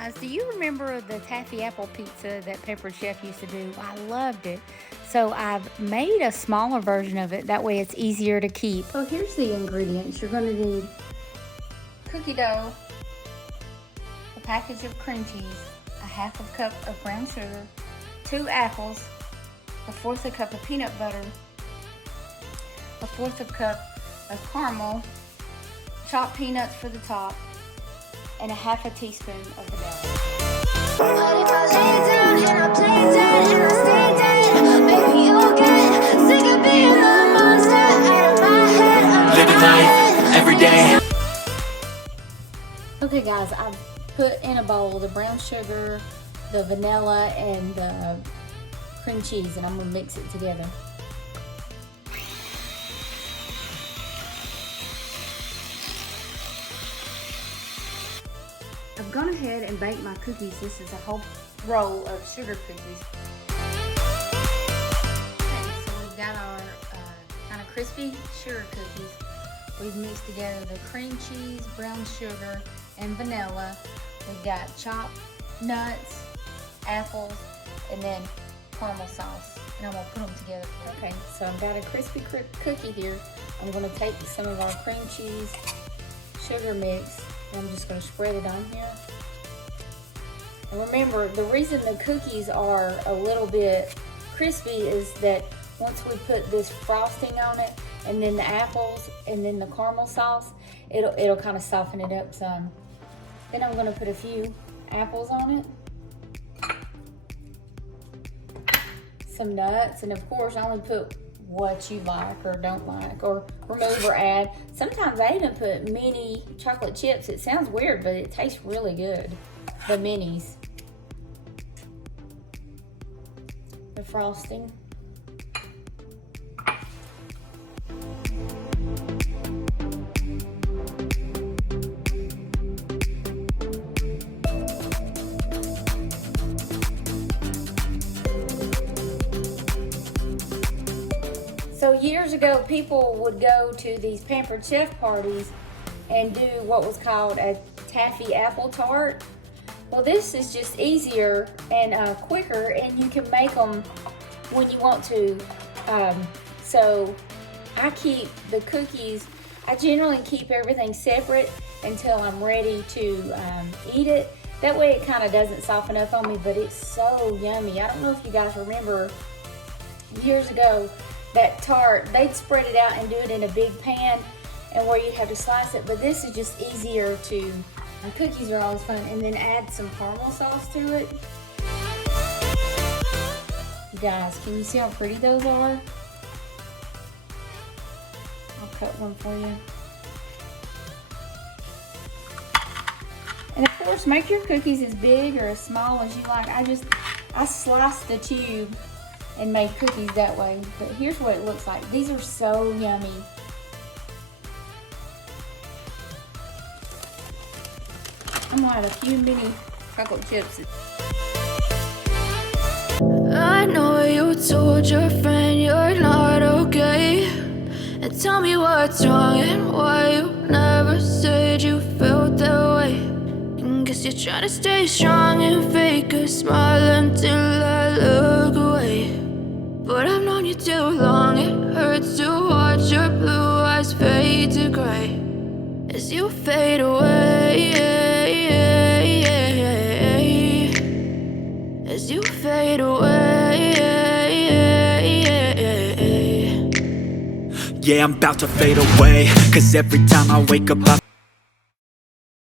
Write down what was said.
Guys, do you remember the taffy apple pizza that Pampered Chef used to do? I loved it. So I've made a smaller version of it. That way it's easier to keep. So here's the ingredients. You're going to need cookie dough, a package of cream cheese, a half a cup of brown sugar, 2 apples, a fourth a cup of peanut butter, a fourth a cup of caramel, chopped peanuts for the top, and a half a teaspoon of vanilla. But if I lay down and I play dead and I stay dead, maybe you'll get sick of being the monster out of my head. Living life every day. Okay guys, I've put in a bowl the brown sugar, the vanilla, and the cream cheese, and I'm gonna mix it together. I've gone ahead and baked my cookies. This is a whole roll of sugar cookies. Okay, so we've got our kind of crispy sugar cookies. We've mixed together the cream cheese, brown sugar, and vanilla. We've got chopped nuts, apples, and then caramel sauce. And I'm gonna put them together. Okay, so I've got a crispy cookie here. I'm gonna take some of our cream cheese sugar mix, and I'm just going to spread it on here. And remember, the reason the cookies are a little bit crispy is that once we put this frosting on it, and then the apples, and then the caramel sauce, it'll kind of soften it up some. Then I'm going to put a few apples on it, some nuts, and of course I only put what you like or don't like, or remove or add. Sometimes I even put mini chocolate chips. It sounds weird, but it tastes really good. The minis. The frosting. So years ago, people would go to these Pampered Chef parties and do what was called a taffy apple tart. Well, this is just easier and quicker, and you can make them when you want to. So I keep the cookies, I generally keep everything separate until I'm ready to eat it. That way it kind of doesn't soften up on me, but it's so yummy. I don't know if you guys remember years ago, that tart, they'd spread it out and do it in a big pan, and where you have to slice it, but this is just easier to, cookies are always fun, and then add some caramel sauce to it. You guys, can you see how pretty those are? I'll cut one for you. And of course, make your cookies as big or as small as you like. I sliced the tube and made cookies that way, but here's what it looks like. These are so yummy. I'm gonna add a few mini chocolate chips. I know you told your friend you're not okay, and tell me what's wrong and why you never said you felt that way. And guess you're trying to stay strong and fake a smile until I look away. But I've known you too long, it hurts to watch your blue eyes fade to gray as you fade away, as you fade away. Yeah, I'm about to fade away, cause every time I wake up I